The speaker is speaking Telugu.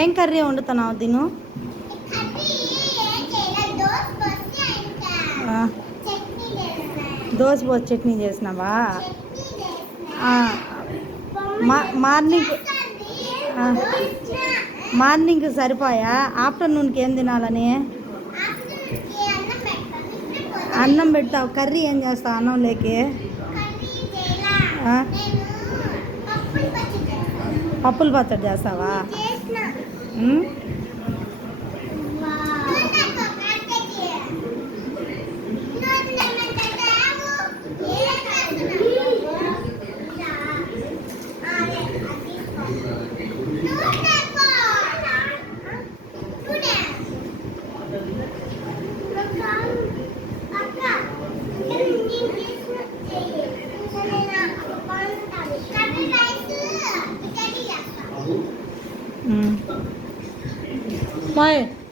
ఏం కర్రీ వండుతున్నావు దీను? దోశ పోసి చట్నీ చేసినావా? మార్నింగ్ సరిపోయా? ఆఫ్టర్నూన్కి ఏం తినాలని? అన్నం పెడతావు, కర్రీ ఏం చేస్తావు అన్నం లేకి? పప్పుల పచ్చడి చేస్తావా? Bye.